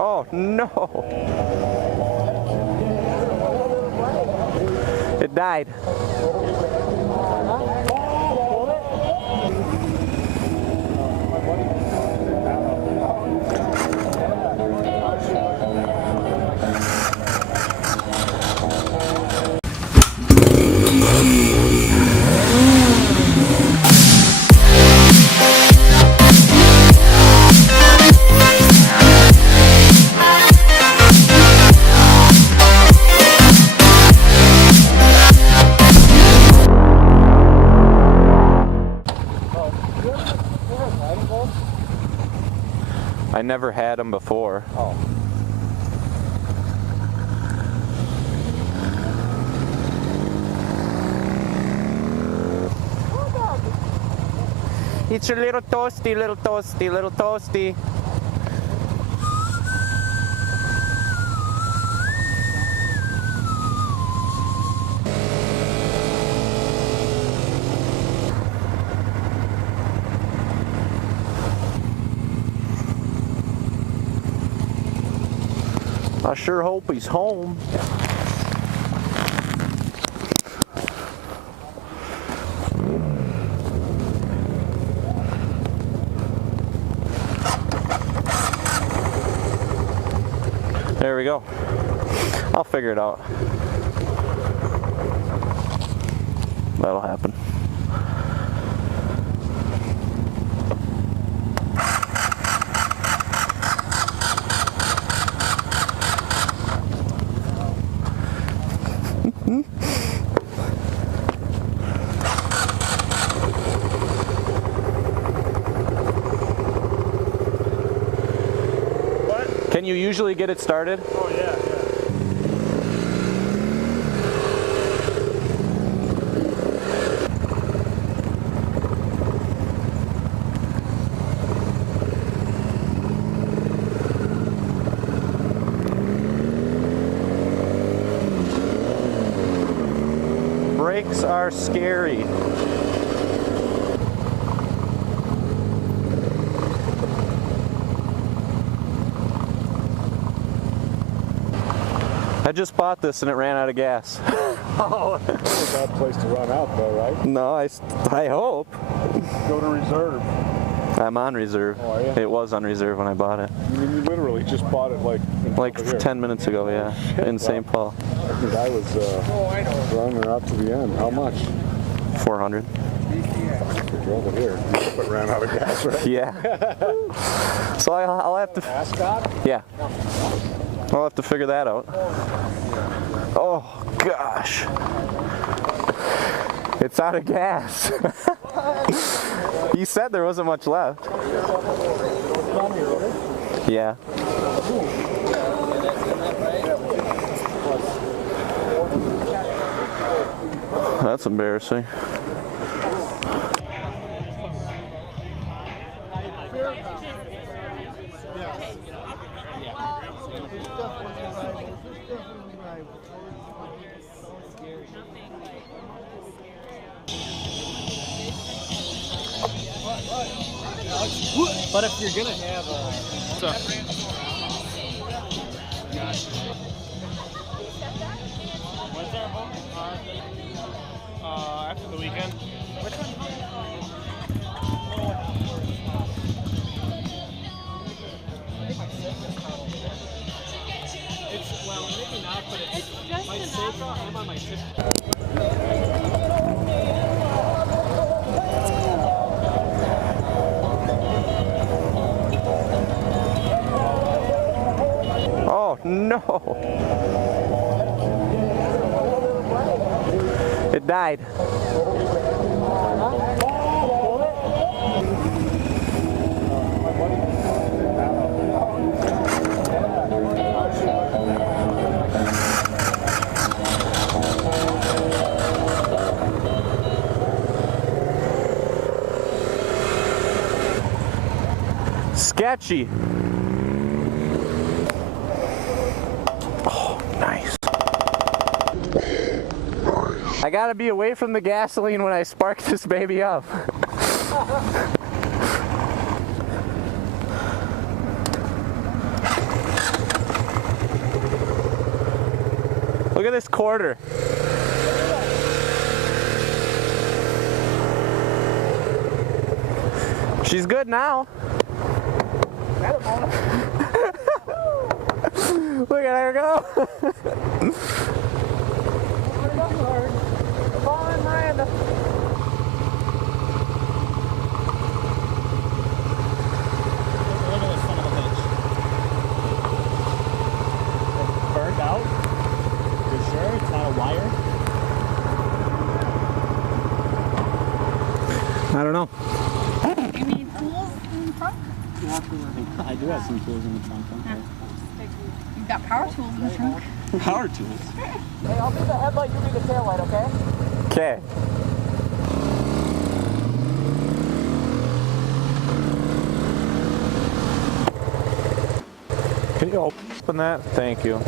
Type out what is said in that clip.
Oh no! It died. I never had them before. Oh. It's a little toasty, little toasty, little toasty. I sure hope he's home. There we go. I'll figure it out. That'll happen. What? Can you usually get it started? Oh yeah. Brakes are scary. I just bought this and it ran out of gas. Oh, that's a bad place to run out though, right? No, I hope. Go to reserve. I'm on reserve. Oh, are you? It was on reserve when I bought it. I mean, you literally just bought it like 10 minutes ago, yeah, in St. Paul. I think I was running her up to the end. How much? 400. We drove it here, but ran out of gas, right? Yeah. So I'll have to. Ascot? Yeah. I'll have to figure that out. Oh gosh. It's out of gas. You said there wasn't much left. Yeah. That's embarrassing. But if you're gonna have a when's our home? After the weekend. Which one? It's well, maybe not, but it's just my safe. I'm on my tip. Oh no! It died. Sketchy. Oh, nice. I gotta be away from the gasoline when I spark this baby up. this quarter. She's good now. Look at her go. Come on, Miranda. Look at this son of a bitch. Burned out? You sure it's not a wire? I don't know. You need tools in the trunk? I do have some tools in the trunk, don't I? You've got power tools in the trunk. Power tools. Hey, I'll do the headlight, you do the tail light, okay? Okay. Can you open that? Thank you.